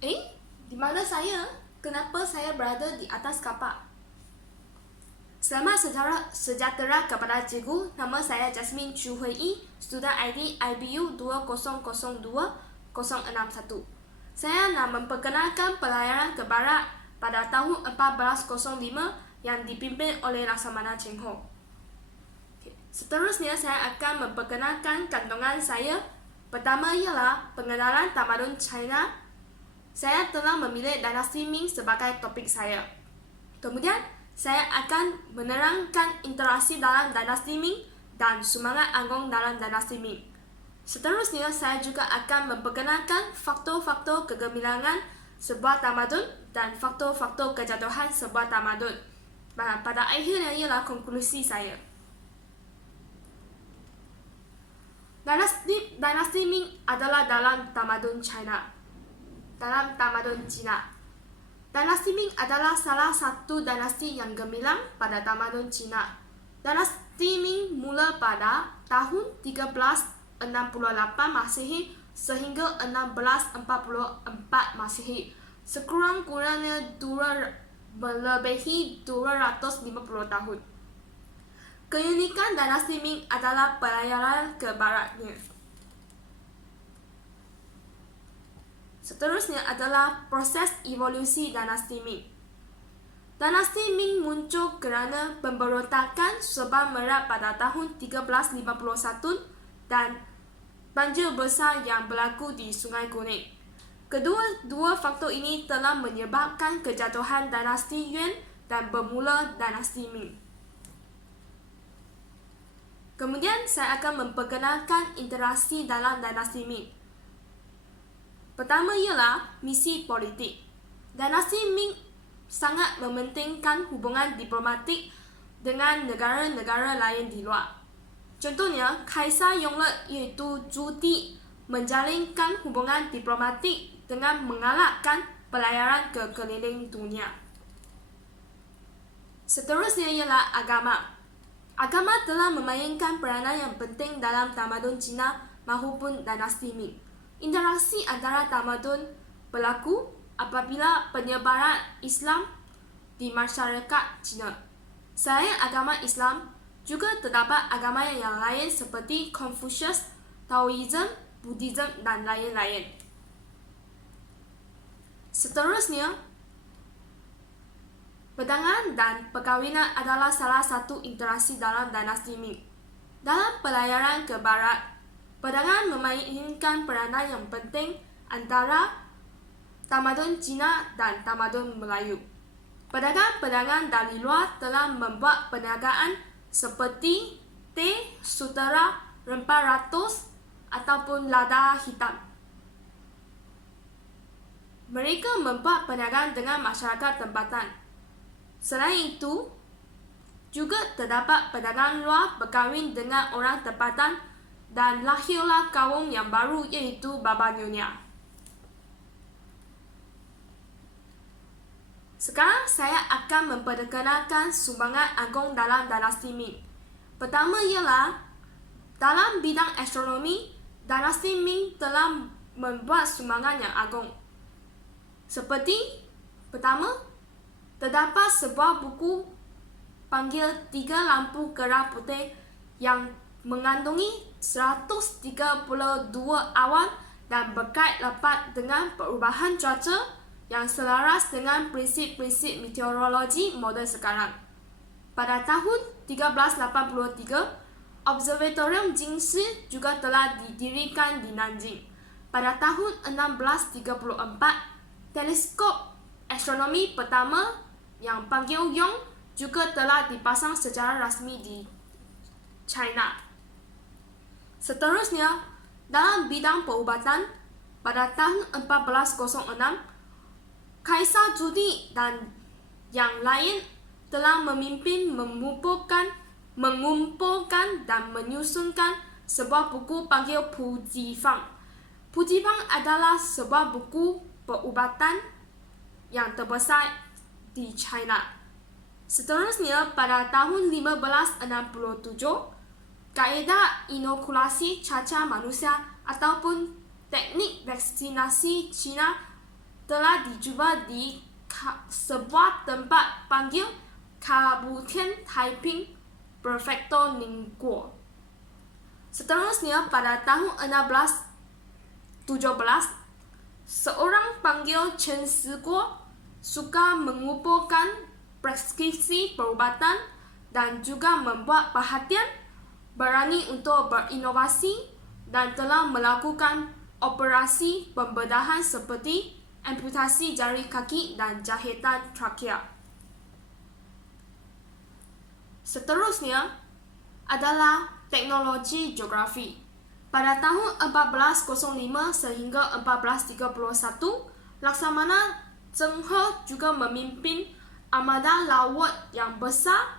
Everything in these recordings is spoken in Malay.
Di mana saya? Kenapa saya berada di atas kapak? Selamat sejahtera kepada cikgu. Nama saya Jasmine Chu Hui Yi, student ID IBU 2002061. Saya nak memperkenalkan pelayaran ke barat pada tahun 1405 yang dipimpin oleh Laksamana Cheng Ho. Seterusnya saya akan memperkenalkan kandungan saya. Pertama ialah pengenalan tamadun China. Saya telah memilih dinasti Ming sebagai topik saya. Kemudian saya akan menerangkan interaksi dalam dinasti Ming dan semangat Angkong dalam dinasti Ming. Seterusnya saya juga akan memperkenalkan faktor-faktor kegemilangan sebuah tamadun dan faktor-faktor kejatuhan sebuah tamadun. Pada akhirnya ialah konklusi saya. Dinasti Ming adalah dalam tamadun China. Dinasti Ming adalah salah satu dinasti yang gemilang pada tamadun Cina. Dinasti Ming mula pada tahun 1368 Masehi sehingga 1644 Masehi. Sekurang-kurangnya melebihi 250 tahun. Keunikan dinasti Ming adalah pelayaran ke baratnya. Seterusnya adalah proses evolusi dinasti Ming. Dinasti Ming muncul kerana pemberontakan Sabah Merah pada tahun 1351 dan banjir besar yang berlaku di Sungai Kuning. Kedua faktor ini telah menyebabkan kejatuhan dinasti Yuan dan bermula dinasti Ming. Kemudian saya akan memperkenalkan interaksi dalam dinasti Ming. Pertama ialah misi politik. Dinasti Ming sangat mementingkan hubungan diplomatik dengan negara-negara lain di luar. Contohnya, Kaisar Yongle iaitu Zhu menjalinkan hubungan diplomatik dengan mengalahkan pelayaran ke keliling dunia. Seterusnya ialah agama. Agama telah memainkan peranan yang penting dalam tamadun Cina maupun dinasti Ming. Interaksi antara tamadun berlaku apabila penyebaran Islam di masyarakat Cina. Selain agama Islam, juga terdapat agama yang lain seperti Confucius, Taoism, Buddhism dan lain-lain. Seterusnya, perdagangan dan perkahwinan adalah salah satu interaksi dalam dinasti Ming. Dalam pelayaran ke barat, perdagangan memainkan peranan yang penting antara tamadun Cina dan tamadun Melayu. Pedagang-pedagang dari luar telah membuat perniagaan seperti teh, sutera, rempah ratus ataupun lada hitam. Mereka membuat perniagaan dengan masyarakat tempatan. Selain itu, juga terdapat pedagang luar berkahwin dengan orang tempatan dan lahirlah kaum yang baru iaitu Baba Nyonya. Sekarang saya akan memperkenalkan sumbangan Angkong dalam dinasti Ming. Pertama ialah dalam bidang astronomi, dinasti Ming telah membuat sumbangan yang agung. Seperti pertama, terdapat sebuah buku panggil 3 lampu kerah putih yang mengandungi 132 awan dan berkait rapat dengan perubahan cuaca yang selaras dengan prinsip-prinsip meteorologi moden sekarang. Pada tahun 1383, Observatorium Jingshi juga telah didirikan di Nanjing. Pada tahun 1634, teleskop astronomi pertama yang panggil Yong juga telah dipasang secara rasmi di China. Seterusnya, dalam bidang perubatan, pada tahun 1406, Kaisar Zhu dan yang lain telah memimpin mengumpulkan dan menyusunkan sebuah buku panggil Pujifang. Pujifang adalah sebuah buku perubatan yang terbesar di China. Seterusnya, pada tahun 1567, kaedah inokulasi cacar manusia ataupun teknik vaksinasi Cina telah dijumpa di sebuah tempat panggil Kabupaten Taiping, Prefektur Ningguo. Seterusnya pada tahun 1617, seorang panggil Chen Siguo suka mengumpulkan preskripsi perubatan dan juga membuat perhatian, berani untuk berinovasi dan telah melakukan operasi pembedahan seperti amputasi jari kaki dan jahitan trakea. Seterusnya adalah teknologi geografi. Pada tahun 1405 sehingga 1431, Laksamana Zheng He juga memimpin armada laut yang besar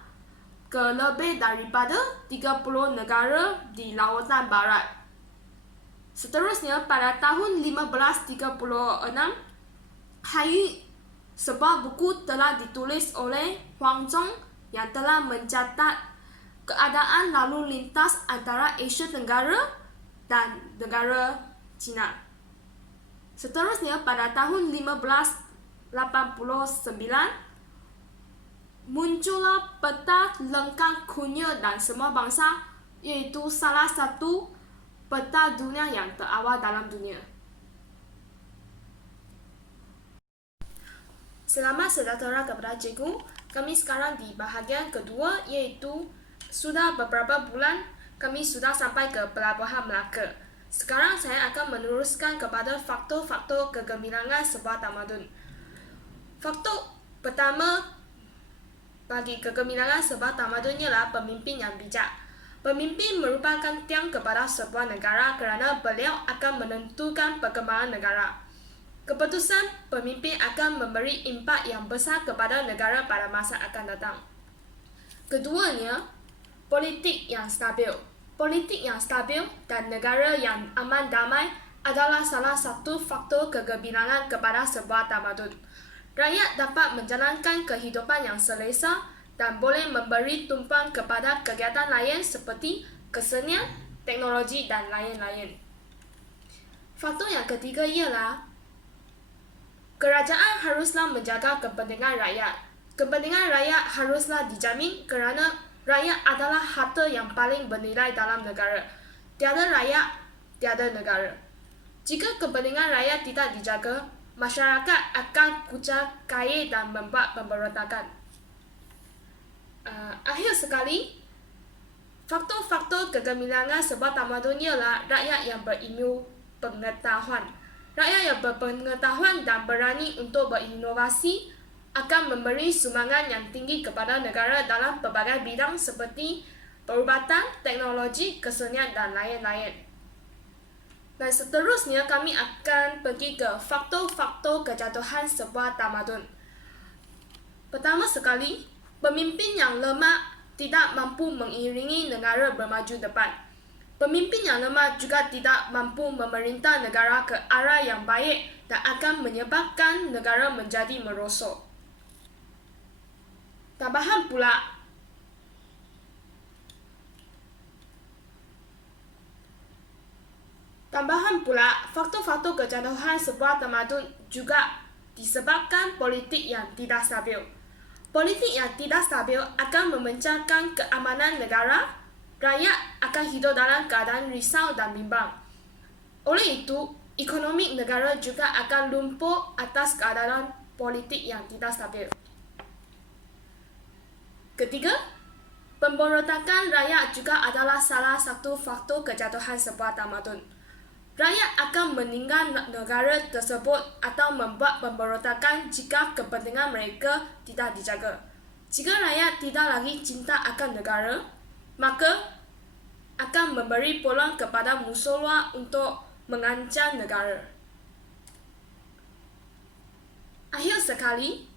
ke lebih daripada 30 negara di Lautan Barat. Seterusnya pada tahun 1536, sebuah buku telah ditulis oleh Huang Zhong yang telah mencatat keadaan lalu lintas antara Asia Tenggara dan negara China. Seterusnya pada tahun 1589, muncullah peta lengkap dunia dan semua bangsa, iaitu salah satu peta dunia yang terawal dalam dunia. Selamat sejahtera kepada cikgu. Kami sekarang di bahagian kedua, iaitu sudah beberapa bulan kami sudah sampai ke Pelabuhan Melaka. Sekarang saya akan meneruskan kepada faktor-faktor kegemilangan sebuah tamadun. Faktor pertama bagi kegemilangan sebuah tamadun ialah pemimpin yang bijak. Pemimpin merupakan tiang kepada sebuah negara kerana beliau akan menentukan perkembangan negara. Keputusan pemimpin akan memberi impak yang besar kepada negara pada masa akan datang. Keduanya, politik yang stabil. Politik yang stabil dan negara yang aman damai adalah salah satu faktor kegemilangan kepada sebuah tamadun. Rakyat dapat menjalankan kehidupan yang selesa dan boleh memberi tumpuan kepada kegiatan lain seperti kesenian, teknologi dan lain-lain. Faktor yang ketiga ialah kerajaan haruslah menjaga kepentingan rakyat. Kepentingan rakyat haruslah dijamin kerana rakyat adalah harta yang paling bernilai dalam negara. Tiada rakyat, tiada negara. Jika kepentingan rakyat tidak dijaga, masyarakat akan kucar kaya dan membuat pemberontakan. Akhir sekali, faktor-faktor kegemilangan sebuah tamadun ialah rakyat yang berilmu pengetahuan. Rakyat yang berpengetahuan dan berani untuk berinovasi akan memberi sumbangan yang tinggi kepada negara dalam pelbagai bidang seperti perubatan, teknologi, kesenian dan lain-lain. Dan seterusnya kami akan pergi ke faktor-faktor kejatuhan sebuah tamadun. Pertama sekali, pemimpin yang lemah tidak mampu mengiringi negara bermaju depan. Pemimpin yang lemah juga tidak mampu memerintah negara ke arah yang baik dan akan menyebabkan negara menjadi merosot. Tambahan pula, faktor-faktor kejatuhan sebuah tamadun juga disebabkan politik yang tidak stabil. Politik yang tidak stabil akan memecahkan keamanan negara. Rakyat akan hidup dalam keadaan risau dan bimbang. Oleh itu, ekonomi negara juga akan lumpuh atas keadaan politik yang tidak stabil. Ketiga, pemberontakan rakyat juga adalah salah satu faktor kejatuhan sebuah tamadun. Rakyat akan meninggal negara tersebut atau membuat pemberontakan jika kepentingan mereka tidak dijaga. Jika rakyat tidak lagi cinta akan negara, maka akan memberi peluang kepada musuh luar untuk mengancam negara. Akhir sekali,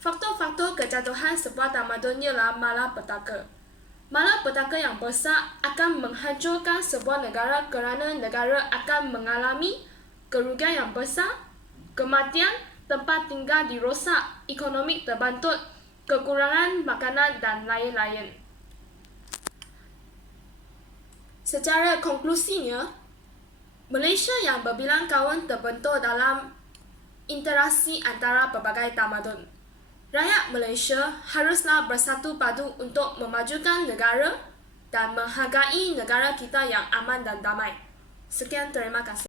faktor-faktor kejatuhan sebuah tamadun ialah malapetaka. Malapetaka yang besar akan menghancurkan sebuah negara kerana negara akan mengalami kerugian yang besar, kematian, tempat tinggal dirosak, ekonomi terbantut, kekurangan makanan dan lain-lain. Secara konklusinya, Malaysia yang berbilang kawan terbentuk dalam interaksi antara berbagai tamadun. Rakyat Malaysia haruslah bersatu padu untuk memajukan negara dan menghargai negara kita yang aman dan damai. Sekian, terima kasih.